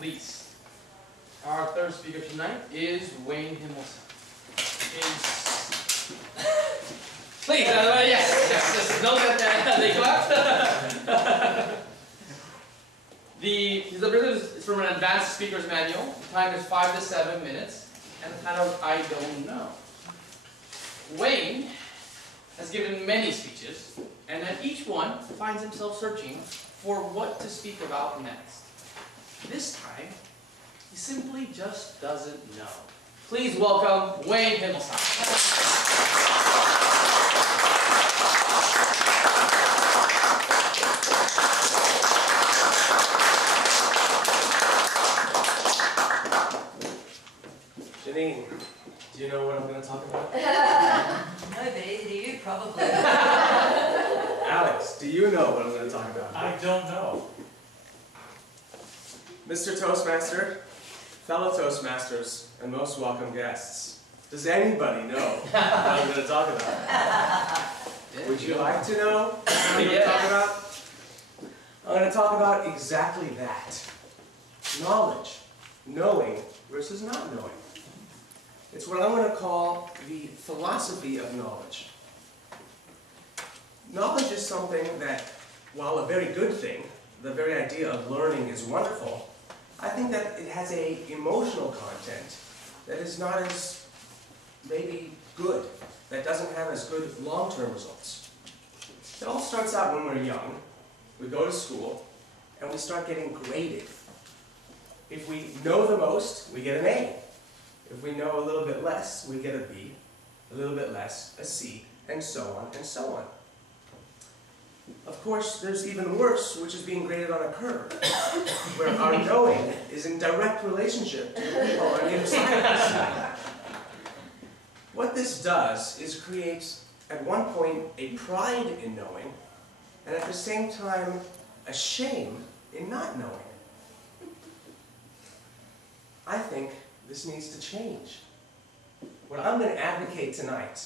least, our third speaker tonight is Wayne Himmelson. Please, yes, note that they clapped. His original is from an advanced speaker's manual. The time is 5 to 7 minutes, and the title I don't know. Wayne has given many speeches, and at each one finds himself searching for what to speak about next. This time, he simply just doesn't know. Please welcome Wayne Himmelson. Janine, do you know what I'm going to talk about? No, but either do you, probably. Alex, do you know what I'm going to talk about? I don't know. Mr. Toastmaster, fellow Toastmasters, and most welcome guests, does anybody know what I'm going to talk about? Would you like to know what I'm going to talk about? I'm going to talk about exactly that. Knowledge. Knowing versus not knowing. It's what I'm going to call the philosophy of knowledge. Knowledge is something that, while a very good thing, the very idea of learning is wonderful, I think that it has an emotional content that is not as maybe good, that doesn't have as good long-term results. It all starts out when we're young. We go to school, and we start getting graded. If we know the most, we get an A. If we know a little bit less, we get a B, a little bit less, a C, and so on and so on. Of course, there's even worse, which is being graded on a curve, where our knowing is in direct relationship to the people on either side of us. What this does is create, at one point, a pride in knowing, and at the same time, a shame in not knowing. I think this needs to change. What I'm going to advocate tonight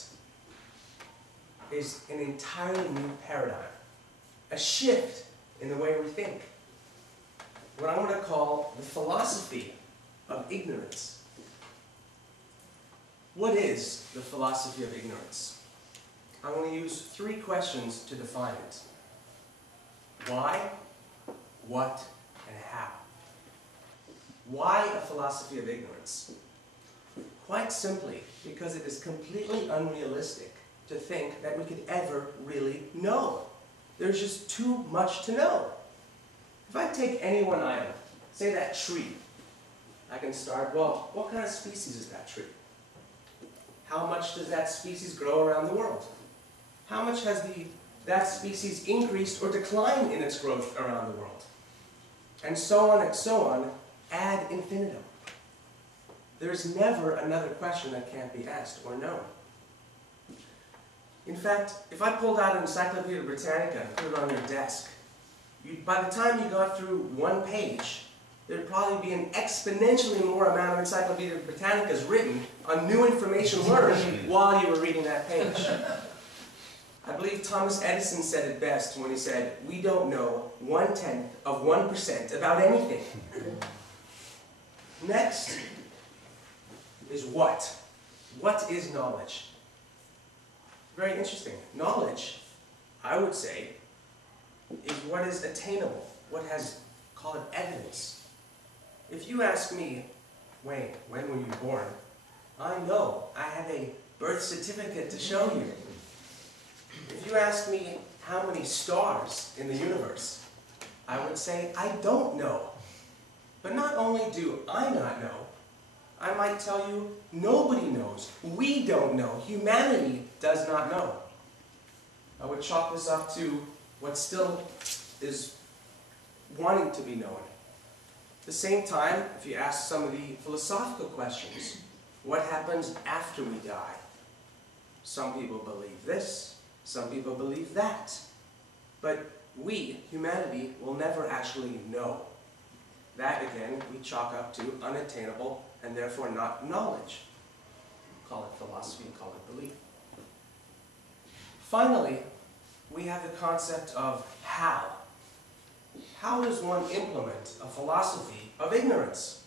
is an entirely new paradigm, a shift in the way we think. What I'm going to call the philosophy of ignorance. What is the philosophy of ignorance? I'm going to use 3 questions to define it. Why, what, and how? Why a philosophy of ignorance? Quite simply, because it is completely unrealistic to think that we could ever really know. There's just too much to know. If I take any one item, say that tree, I can start, well, what kind of species is that tree? How much does that species grow around the world? How much has that species increased or declined in its growth around the world? And so on, ad infinitum. There's never another question that can't be asked or known. In fact, if I pulled out an Encyclopedia Britannica and put it on your desk, by the time you got through one page, there'd probably be an exponentially more amount of Encyclopedia Britannicas written on new information learned while you were reading that page. I believe Thomas Edison said it best when he said, "We don't know 1/10 of 1% about anything." Next is what? What is knowledge? Very interesting. Knowledge, I would say, is what is attainable, what has, call it evidence. If you ask me, Wayne, when were you born? I know I have a birth certificate to show you. If you ask me how many stars in the universe, I would say I don't know. But not only do I not know, I might tell you nobody knows. We don't know. Humanity does not know. I would chalk this up to what still is wanting to be known. At the same time, if you ask some of the philosophical questions, what happens after we die? Some people believe this, some people believe that. But we, humanity, will never actually know. That, again, we chalk up to unattainable and therefore not knowledge. Call it philosophy, call it belief. Finally, we have the concept of how. how does one implement a philosophy of ignorance?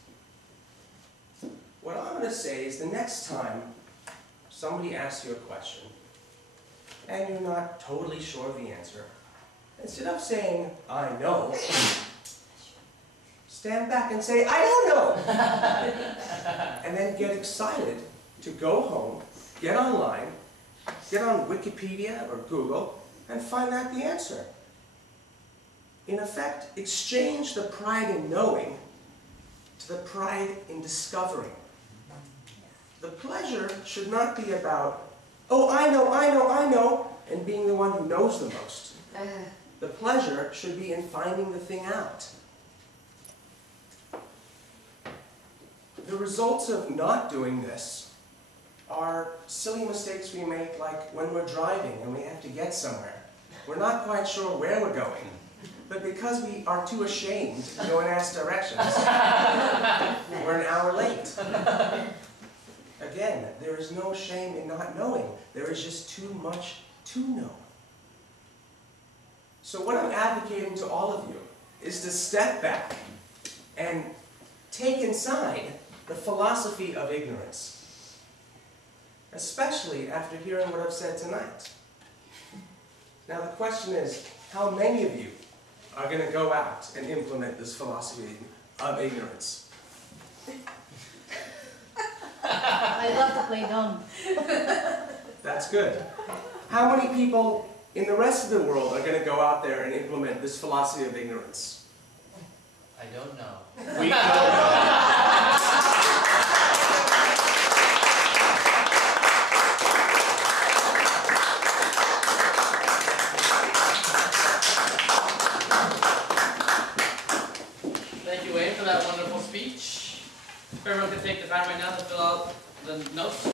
What I'm going to say is the next time somebody asks you a question and you're not totally sure of the answer, instead of saying, I know, stand back and say, I don't know. And then get excited to go home, get online, get on Wikipedia or Google, and find out the answer. In effect, exchange the pride in knowing to the pride in discovering. The pleasure should not be about, oh, I know, and being the one who knows the most. The pleasure should be in finding the thing out. The results of not doing this are silly mistakes we make, like when we're driving and we have to get somewhere. We're not quite sure where we're going, but because we are too ashamed to go and ask directions, we're an hour late. Again, there is no shame in not knowing. There is just too much to know. So what I'm advocating to all of you is to step back and take inside the philosophy of ignorance, especially after hearing what I've said tonight. Now the question is, how many of you are going to go out and implement this philosophy of ignorance? I love to play dumb. That's good. How many people in the rest of the world are going to go out there and implement this philosophy of ignorance? I don't know. We don't know. Thank you, Wayne, for that wonderful speech. Everyone can take the time right now to fill out the notes.